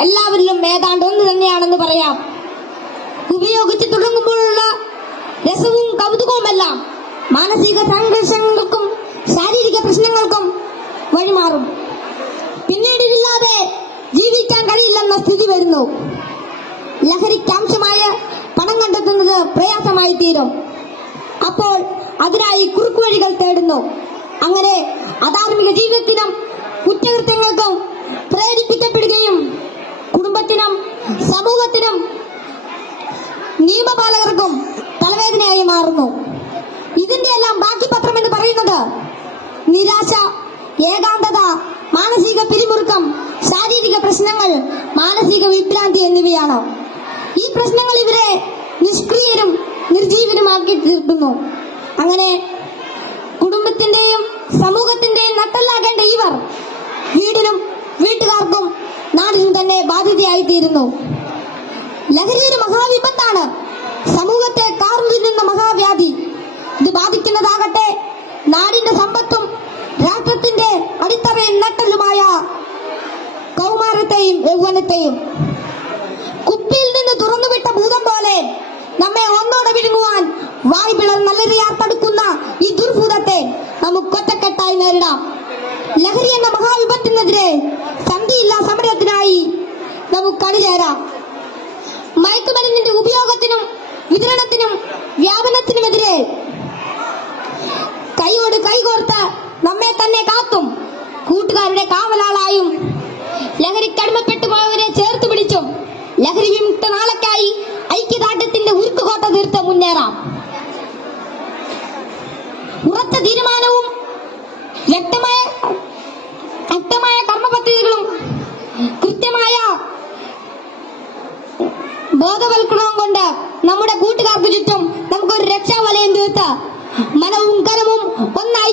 എല്ലാവരിലും ഏതാണ്ട് ഒന്ന് തന്നെയാണെന്ന് പറയാം. ഉപയോഗിച്ച് തുടങ്ങുമ്പോഴുള്ള രസവും കൗതുകവുമെല്ലാം മാനസിക സംഘർഷങ്ങൾക്കും ശാരീരിക പ്രശ്നങ്ങൾക്കും വഴിമാറും. പിന്നീട് ഇതില്ലാതെ ജീവിക്കാൻ കഴിയില്ലെന്ന സ്ഥിതി വരുന്നു. ലഹരിക്കാംശമായ പണം കണ്ടെത്തുന്നത് പ്രയാസമായി തീരും. അപ്പോൾ അതിനായി കുറുക്കുവഴികൾ തേടുന്നു. അങ്ങനെ അധാർമിക ജീവിതത്തിനും കുറ്റകൃത്യങ്ങൾക്കും പ്രേരിപ്പിക്കപ്പെടുകയും സമൂഹത്തിനും നിയമപാലകർക്കും തലവേദനയായി മാറുന്നു. ഇതിന്റെ എല്ലാം ബാക്കി പത്രം എന്ന് പറയുന്നത് നിരാശ ഏകാന്തത മാനസിക പിരിമുറുക്കം ശാരീരിക പ്രശ്നങ്ങൾ മാനസിക വിഭ്രാന്തി എന്നിവയാണ്. ഈ പ്രശ്നങ്ങൾ ഇവരെ നിഷ്ക്രിയരും നിർജീവനുമാക്കി തീർക്കുന്നു. അങ്ങനെ നാടിനും തന്നെ ബാധ്യതയായി തീരുന്നു ലഹരി ഒരു മഹാവിപത്താണ്. സമൂഹത്തെ കാർന്നു തിന്നുന്ന മഹാവ്യാധി. ഇത് ബാധിക്കുന്നതാകട്ടെ നാടിന്റെ സമ്പത്തും രാഷ്ട്രത്തിന്റെ അടിത്തറയും നട്ടലുമായ കൗമാരത്തെയും യൗവനത്തെയും. കുപ്പിയിൽ നിന്ന് തുറന്നുവിട്ട ഭൂതം പോലെ നമ്മെ ഒന്നോടെ വിഴുങ്ങുവാൻ വായ് പിളർ നല്ലറിയാത്തടുക്കുന്ന ഈ ദുർഭൂതത്തെ നമുക്ക് ഒറ്റക്കെട്ടായി നേരിടാം. ലഹരി എന്ന മഹാവിപത്തിനെതിരെ സന്ധിയില്ല സമരത്തിനായി നമുക്ക് അണിചേരാം മയക്കുമരുന്നിന്റെ ഉപയോഗത്തിനും വിതരണത്തിനും വ്യാപനത്തിനുമെതിരെ കൈയോട് കൈകോർത്ത് നമ്മെ തന്നെ കാത്തും. കൂട്ടുകാരുടെ കാവലാളായും ലഹരിക്കടിമപ്പെട്ടു പോയവരെ ചേർത്ത് പിടിച്ചും ലഹരി വിമുക്ത നാളക്കായി ഐക്യദാർഢ്യത്തിന്റെ ഉരുക്കുകോട്ട തീർത്ത് മുന്നേറാം. ഉറച്ച തീരുമാനവും വ്യക്തമായ ശക്തമായ കർമ്മപദ്ധതികളും കൃത്യമായ ബോധവൽക്കരണം കൊണ്ട് നമ്മുടെ കൂട്ടുകാർക്ക് ചുറ്റും നമുക്കൊരു രക്ഷാവലയം തീർത്ത്. മനവും കരവും ഒന്നായി